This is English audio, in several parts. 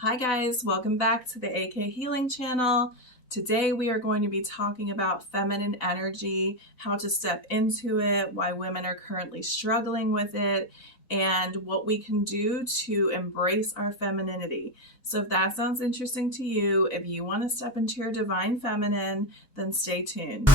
Hi guys, welcome back to the AK Healing channel. Today we are going to be talking about feminine energy, how to step into it, why women are currently struggling with it, and what we can do to embrace our femininity. So if that sounds interesting to you, if you want to step into your divine feminine, then stay tuned.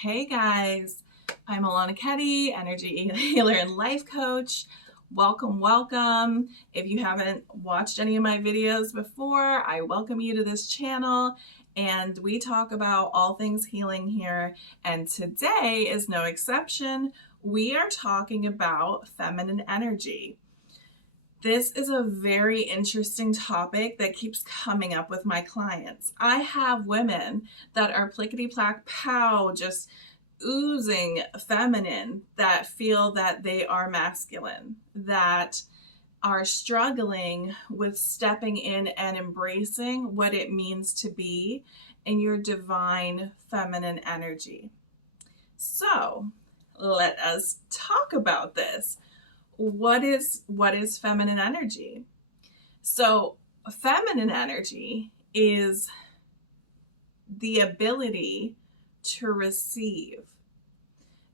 Hey guys, I'm Alana Ketty, energy healer and life coach. Welcome. If you haven't watched any of my videos before, I welcome you to this channel, and we talk about all things healing here. And today is no exception. We are talking about feminine energy. This is a very interesting topic that keeps coming up with my clients. I have women that are plickety-plack pow, just oozing feminine, that feel that they are masculine, that are struggling with stepping in and embracing what it means to be in your divine feminine energy. So let us talk about this. What is feminine energy? So feminine energy is the ability to receive,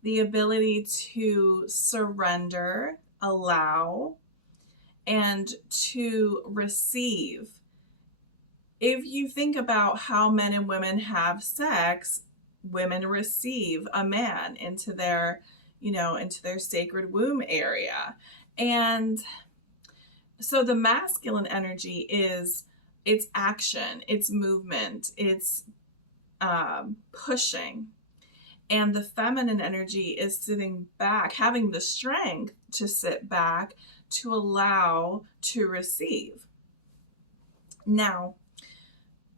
the ability to surrender, allow, and to receive. If you think about how men and women have sex, women receive a man into their sacred womb area. And so the masculine energy is it's action, it's movement, it's pushing. And the feminine energy is sitting back, having the strength to sit back, to allow, to receive. Now,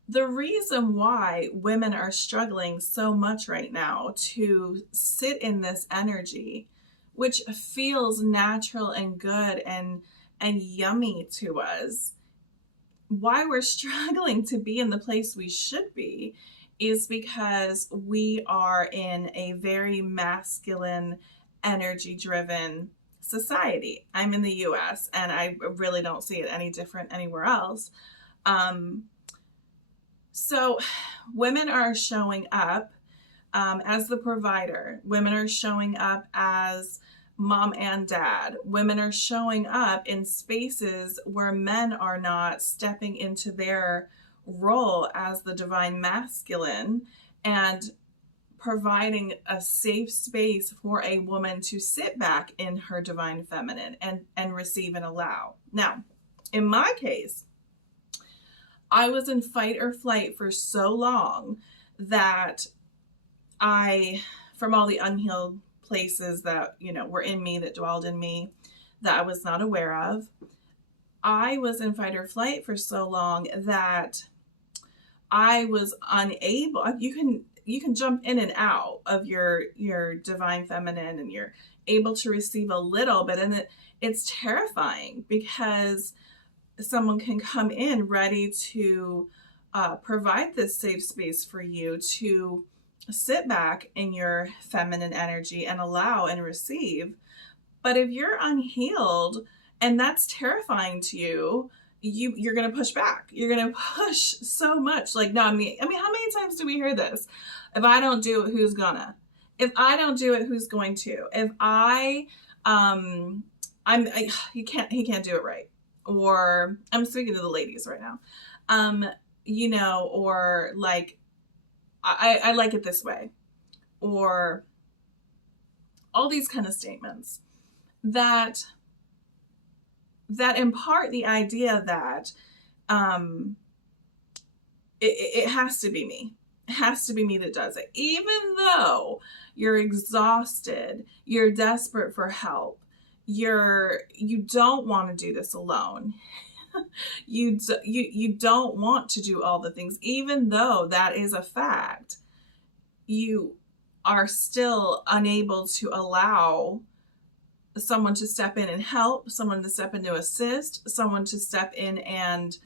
the reason why women are struggling so much right now to sit in this energy, which feels natural and good and yummy to us, why we're struggling to be in the place we should be, is because we are in a very masculine, energy-driven society. I'm in the US, and I really don't see it any different anywhere else. So women are showing up as the provider. Women are showing up as mom and dad. Women are showing up in spaces where men are not stepping into their role as the divine masculine and providing a safe space for a woman to sit back in her divine feminine and receive and allow. Now, in my case, I was in fight or flight for so long that from all the unhealed places that, were in me, that dwelled in me, that I was not aware of, I was in fight or flight for so long that I was unable. You can jump in and out of your divine feminine, and you're able to receive a little bit, and it's terrifying because someone can come in ready to provide this safe space for you to sit back in your feminine energy and allow and receive. But if you're unhealed and that's terrifying to you, you're going to push back. You're going to push so much. Like, no, I mean, how many times do we hear this? If I don't do it, who's gonna? If I don't do it, who's going to? If he can't do it right. Or I'm speaking to the ladies right now. Or like, I like it this way, or all these kind of statements that impart the idea that it has to be me. It has to be me that does it. Even though you're exhausted, you're desperate for help, you don't want to do this alone. You don't want to do all the things, even though that is a fact. You are still unable to allow someone to step in and help, someone to step in to assist, someone to step in and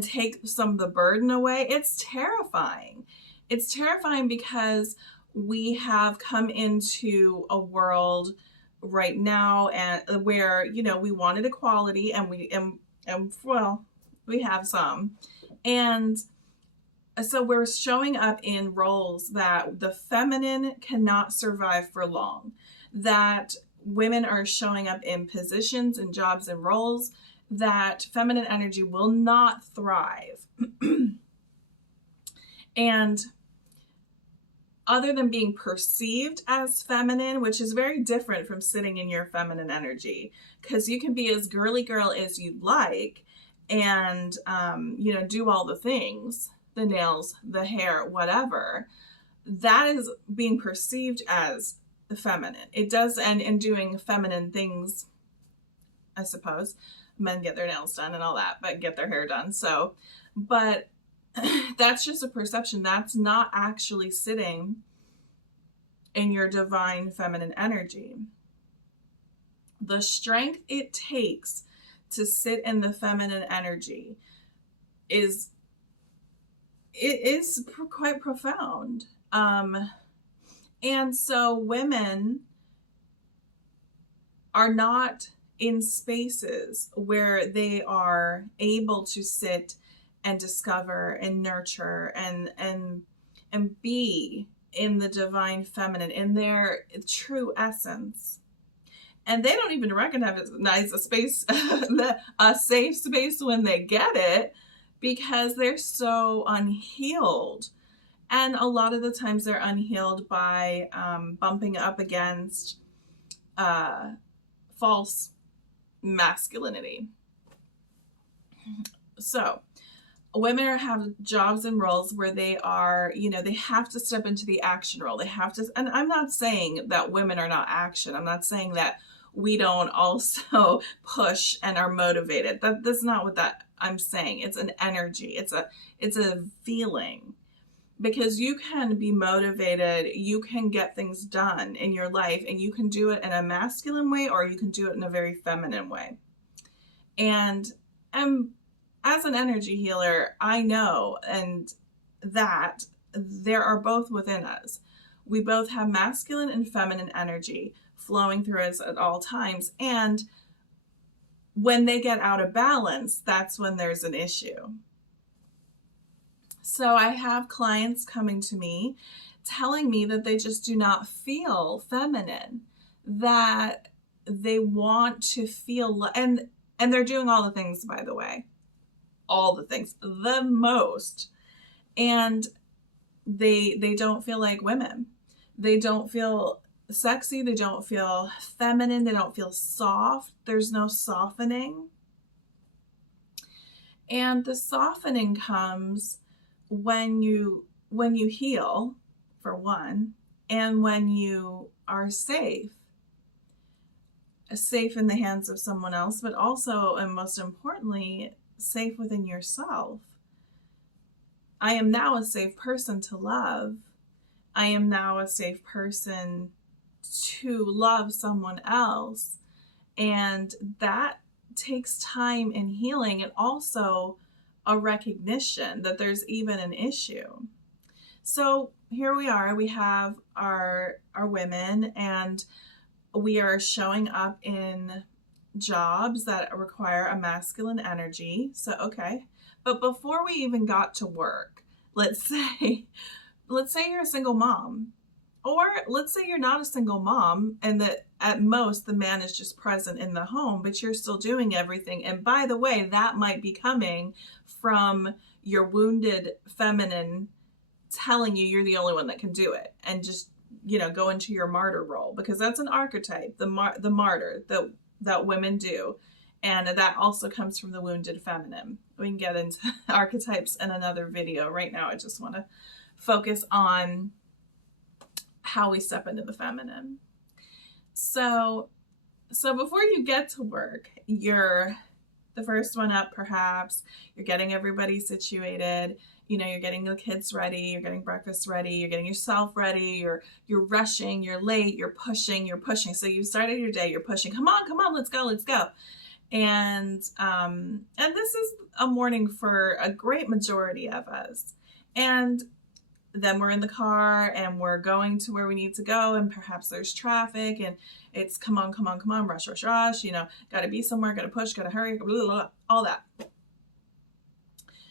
take some of the burden away. It's terrifying. It's terrifying because we have come into a world right now and where, you know, we wanted equality, and well, we have some. And so we're showing up in roles that the feminine cannot survive for long, that women are showing up in positions and jobs and roles that feminine energy will not thrive. And other than being perceived as feminine, which is very different from sitting in your feminine energy, because you can be as girly girl as you'd like and, you know, do all the things, the nails, the hair, whatever. That is being perceived as feminine. It does, and doing feminine things, I suppose. Men get their nails done and all that, but get their hair done. So, but that's just a perception. That's not actually sitting in your divine feminine energy. The strength it takes to sit in the feminine energy is quite profound. And so women are not in spaces where they are able to sit and discover and nurture and be in the divine feminine, in their true essence. And they don't even recognize a space, a safe space when they get it, because they're so unhealed. And a lot of the times they're unhealed by bumping up against false masculinity. So women have jobs and roles where they are, you know, they have to step into the action role. They have to, and I'm not saying that women are not action. I'm not saying that we don't also push and are motivated. That's not what I'm saying. It's an energy. It's a feeling. Because you can be motivated, you can get things done in your life, and you can do it in a masculine way, or you can do it in a very feminine way. And as an energy healer, I know and that there are both within us. We both have masculine and feminine energy flowing through us at all times. And when they get out of balance, that's when there's an issue. So I have clients coming to me telling me that they just do not feel feminine, that they want to feel, and they're doing all the things, by the way, all the things, the most, and they don't feel like women. They don't feel sexy. They don't feel feminine. They don't feel soft. There's no softening. And the softening comes when you heal, for one, and when you are safe in the hands of someone else, but also, and most importantly, safe within yourself. I am now a safe person to love. I am now a safe person to love someone else. And that takes time and healing, and also a recognition that there's even an issue. So here we are, we have our women, and we are showing up in jobs that require a masculine energy. So, okay. But before we even got to work, let's say you're a single mom, or let's say you're not a single mom, and that at most the man is just present in the home, but you're still doing everything. And by the way, that might be coming from your wounded feminine telling you you're the only one that can do it, and just, you know, go into your martyr role, because that's an archetype, the martyr that women do. And that also comes from the wounded feminine. We can get into archetypes in another video. Right now, I just want to focus on how we step into the feminine. So before you get to work, you're the first one up, perhaps. You're getting everybody situated. You know, you're getting the kids ready, you're getting breakfast ready, you're getting yourself ready, you're rushing, you're late, you're pushing. So you started your day, you're pushing. Come on, let's go. And this is a morning for a great majority of us. And then we're in the car and we're going to where we need to go, and perhaps there's traffic and it's come on, rush, you know, gotta be somewhere, gotta push, gotta hurry, blah, blah, blah, all that.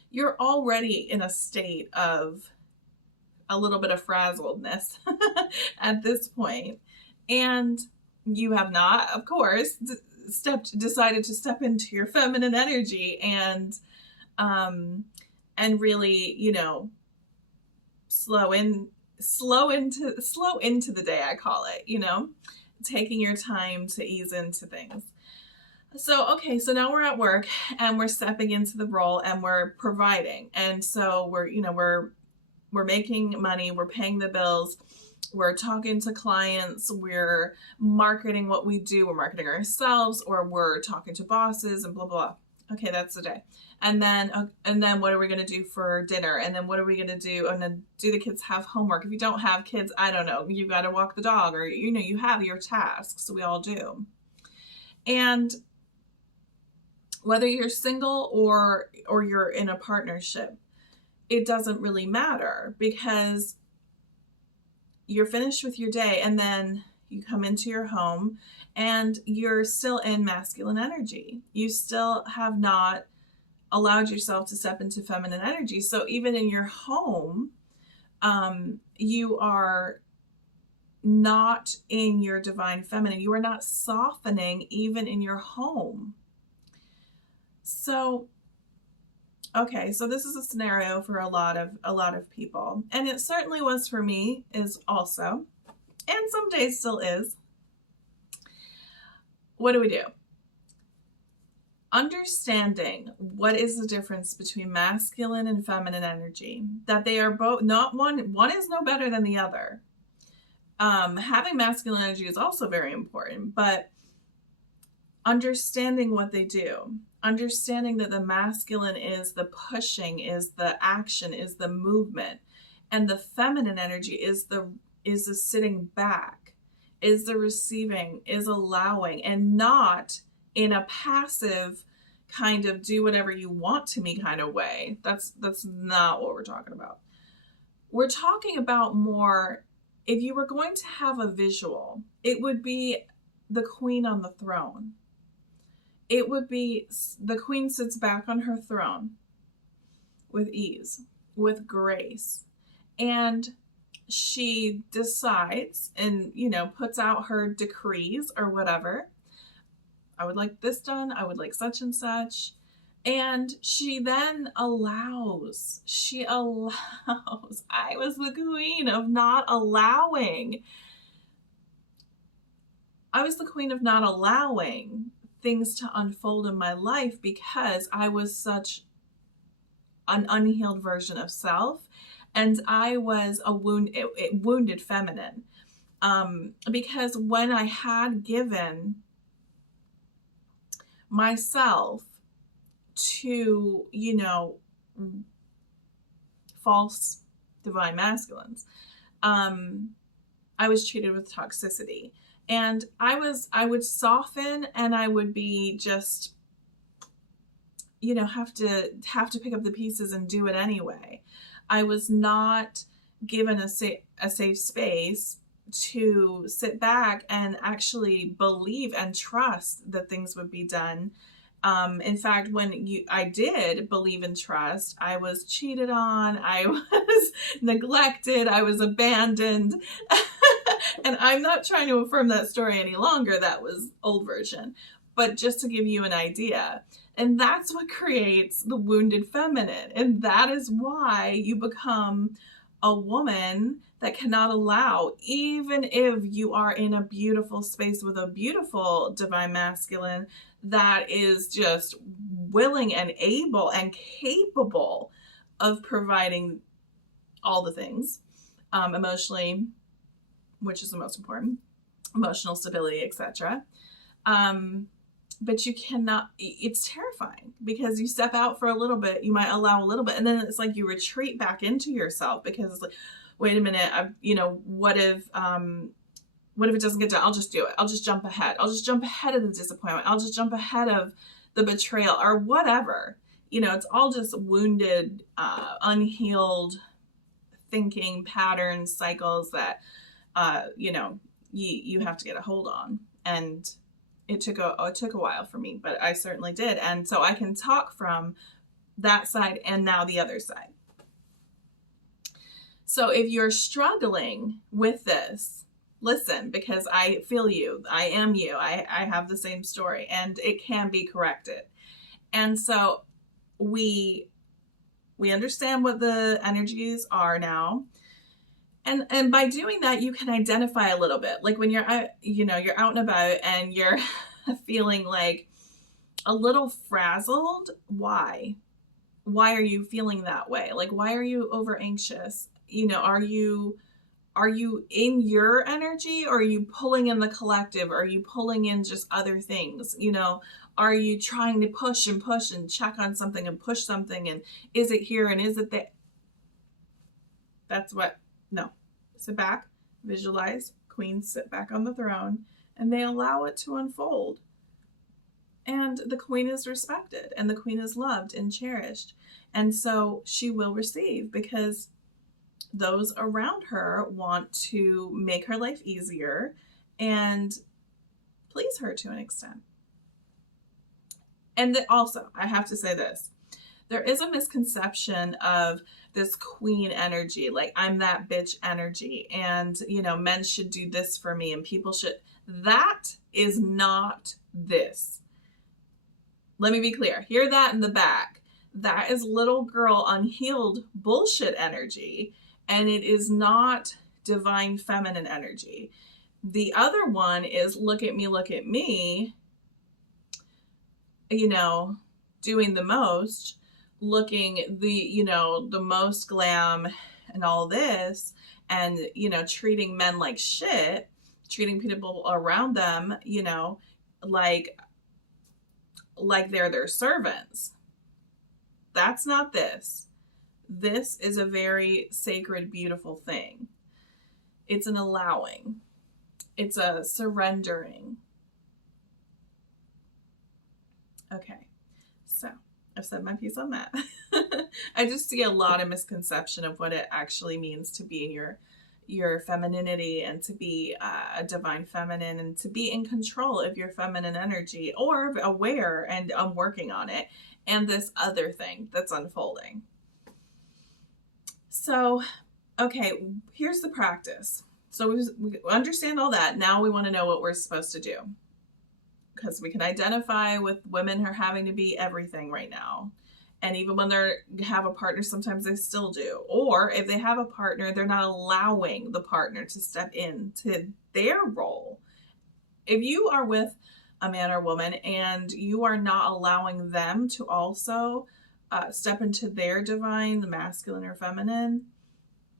You're already in a state of a little bit of frazzledness at this point. And you have not, of course, decided to step into your feminine energy and really, you know, slow into the day, I call it, you know, taking your time to ease into things. So, okay, so now we're at work and we're stepping into the role and we're providing. And so we're making money, we're paying the bills, we're talking to clients, we're marketing what we do, we're marketing ourselves, or we're talking to bosses and blah, blah. Okay, that's the day. And then what are we going to do for dinner? And then what are we going to do? And then do the kids have homework? If you don't have kids, I don't know, you've got to walk the dog, or, you know, you have your tasks. We all do. And whether you're single or you're in a partnership, it doesn't really matter, because you're finished with your day and then you come into your home and you're still in masculine energy. You still have not allowed yourself to step into feminine energy. So even in your home, you are not in your divine feminine. You are not softening even in your home. So, okay, so this is a scenario for a lot of people, and it certainly was for me, is also, and some days still is. What do we do? Understanding what is the difference between masculine and feminine energy, that they are both not one is no better than the other. Having masculine energy is also very important, but understanding what they do, understanding that the masculine is the pushing, is the action, is the movement, and the feminine energy is the sitting back, is the receiving, is allowing, and not in a passive kind of do whatever you want to me kind of way. That's not what we're talking about. We're talking about more, if you were going to have a visual, it would be the queen on the throne. It would be the queen sits back on her throne with ease, with grace, and she decides and, you know, puts out her decrees or whatever. I would like this done. I would like such and such. And she then allows. I was the queen of not allowing. I was the queen of not allowing things to unfold in my life, because I was such an unhealed version of self, and I was a wounded feminine. Because when I had given myself to, you know, false divine masculines, I was treated with toxicity. And I would soften, and I would be just, you know, have to pick up the pieces and do it anyway. I was not given a safe space to sit back and actually believe and trust that things would be done. In fact, I did believe and trust, I was cheated on, I was neglected, I was abandoned. And I'm not trying to affirm that story any longer. That was old version. But just to give you an idea. And that's what creates the wounded feminine. And that is why you become a woman that cannot allow, even if you are in a beautiful space with a beautiful divine masculine that is just willing and able and capable of providing all the things, emotionally, which is the most important, emotional stability, etc. but you cannot, it's terrifying because you step out for a little bit, you might allow a little bit, and then it's like you retreat back into yourself because it's like, wait a minute, what if it doesn't get done? I'll just do it. I'll just jump ahead. I'll just jump ahead of the disappointment. I'll just jump ahead of the betrayal or whatever. It's all just wounded, unhealed thinking patterns, cycles that, you have to get a hold on. And it took a while for me, but I certainly did. And so I can talk from that side and now the other side. So if you're struggling with this, listen, because I feel you. I am you. I have the same story, and it can be corrected. And so we understand what the energies are now. And by doing that, you can identify a little bit. Like when you're out, you're out and about and you're feeling like a little frazzled. Why? Why are you feeling that way? Like, why are you over anxious? Are you in your energy, or are you pulling in the collective? Or are you pulling in just other things? Are you trying to push and check on something and push something? And is it here and is it there? No. Sit back, visualize, queens sit back on the throne, and they allow it to unfold. And the queen is respected, and the queen is loved and cherished. And so she will receive, because those around her want to make her life easier and please her to an extent. And also, I have to say this. There is a misconception of this queen energy, like I'm that bitch energy, and men should do this for me and people should. That is not this. Let me be clear. Hear that in the back. That is little girl unhealed bullshit energy, and it is not divine feminine energy. The other one is look at me, doing the most, looking the most glam and all this, and treating men like shit, treating people around them like they're their servants. That's not this. This is a very sacred, beautiful thing. It's an allowing. It's a surrendering. Okay, so I've said my piece on that. I just see a lot of misconception of what it actually means to be in your femininity, and to be a divine feminine, and to be in control of your feminine energy, or aware and working on it, and this other thing that's unfolding. So, okay, here's the practice. So we understand all that. Now we want to know what we're supposed to do, because we can identify with women who are having to be everything right now. And even when they have a partner, sometimes they still do. Or if they have a partner, they're not allowing the partner to step into their role. If you are with a man or woman and you are not allowing them to also step into their divine, the masculine or feminine,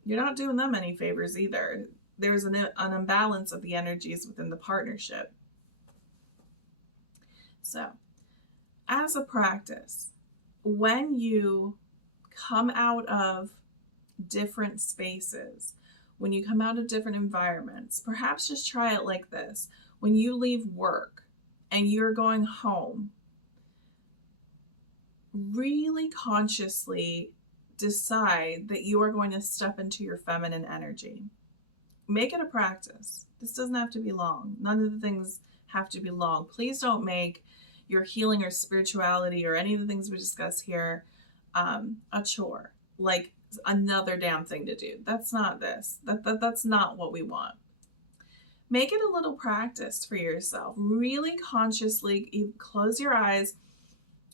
you're not doing them any favors either. There's an imbalance of the energies within the partnership. So, as a practice, when you come out of different spaces, when you come out of different environments, perhaps just try it like this. When you leave work and you're going home, really consciously decide that you are going to step into your feminine energy. Make it a practice. This doesn't have to be long. None of the things have to be long. Please don't make your healing or spirituality or any of the things we discuss here a chore, like another damn thing to do. That's not this. That's not what we want. Make it a little practice for yourself. Really consciously close your eyes,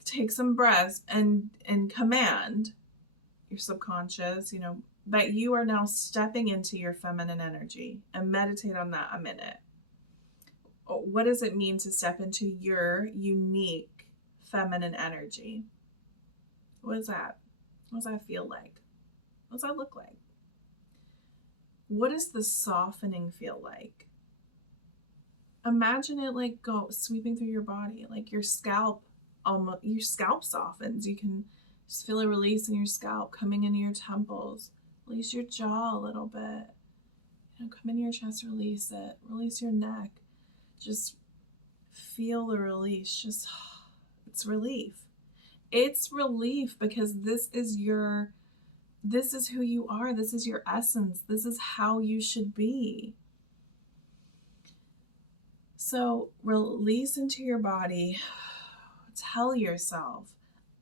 take some breaths, and command your subconscious, that you are now stepping into your feminine energy, and meditate on that a minute. What does it mean to step into your unique feminine energy? What is that? What does that feel like? What does that look like? What does the softening feel like? Imagine it like go sweeping through your body, like your scalp, almost your scalp softens. You can just feel a release in your scalp coming into your temples. Release your jaw a little bit. Come into your chest, release it. Release your neck. Just feel the release. Just it's relief. It's relief because this is who you are. This is your essence. This is how you should be. So release into your body. Tell yourself,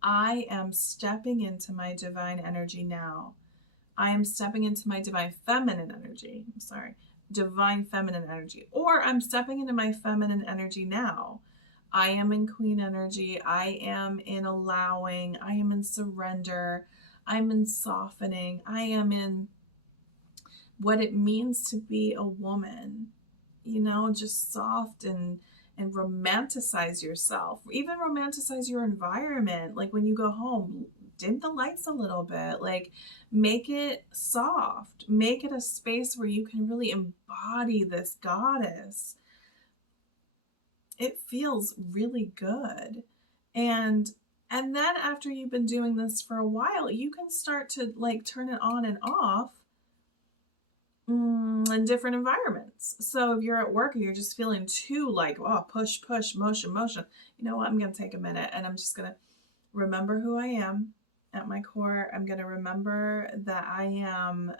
I am stepping into my divine energy now. I am stepping into my divine feminine energy. Divine feminine energy. Or I'm stepping into my feminine energy now. I am in queen energy. I am in allowing. I am in surrender. I'm in softening. I am in what it means to be a woman. Just soft and romanticize yourself. Even romanticize your environment. Like when you go home, dim the lights a little bit. Like make it soft. Make it a space where you can really embody this goddess. It feels really good. And then after you've been doing this for a while, you can start to like turn it on and off in different environments. So if you're at work and you're just feeling too like, oh, push, motion, you know what? I'm going to take a minute and I'm just going to remember who I am at my core. I'm going to remember that I am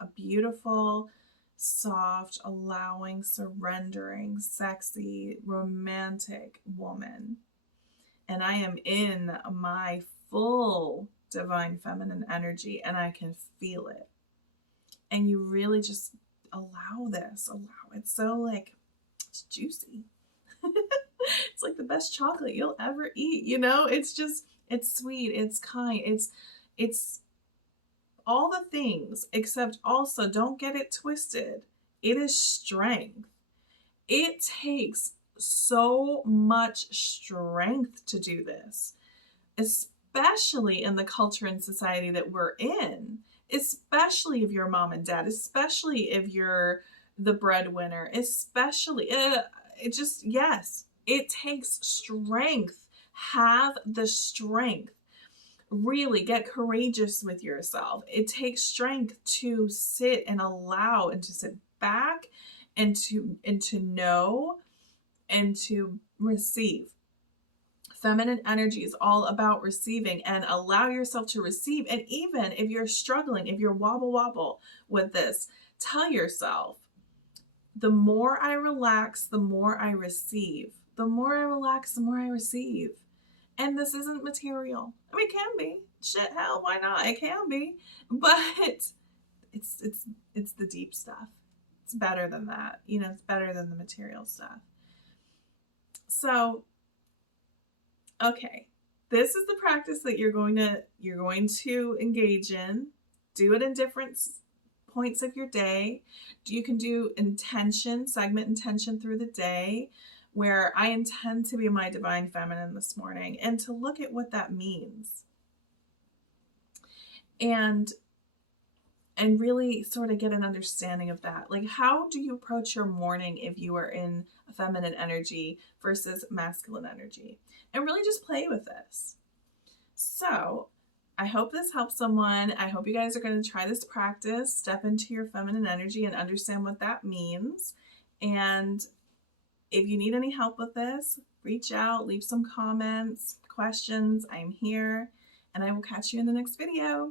a beautiful, soft, allowing, surrendering, sexy, romantic woman. And I am in my full divine feminine energy and I can feel it. And you really just allow this. It's so like, it's juicy. It's like the best chocolate you'll ever eat, It's just, it's sweet, it's kind, it's all the things, except also don't get it twisted. It is strength. It takes so much strength to do this, especially in the culture and society that we're in. Especially if you're mom and dad, especially if you're the breadwinner, especially, yes, it takes strength. Have the strength. Really get courageous with yourself. It takes strength to sit and allow and to sit back and to know and to receive. Feminine energy is all about receiving, and allow yourself to receive. And even if you're struggling, if you're wobble with this, tell yourself, the more I relax, the more I receive. The more I relax, the more I receive. And this isn't material. I mean, it can be. Shit, hell, why not? It can be. But it's the deep stuff. It's better than that. It's better than the material stuff. So, okay, this is the practice that you're going to engage in. Do it in different points of your day. You can do segment intention through the day, where I intend to be my divine feminine this morning, and to look at what that means. And really sort of get an understanding of that. Like, how do you approach your morning if you are in a feminine energy versus masculine energy? And really just play with this. So I hope this helps someone. I hope you guys are going to try this practice, step into your feminine energy and understand what that means. And if you need any help with this, reach out, leave some comments, questions. I'm here, and I will catch you in the next video.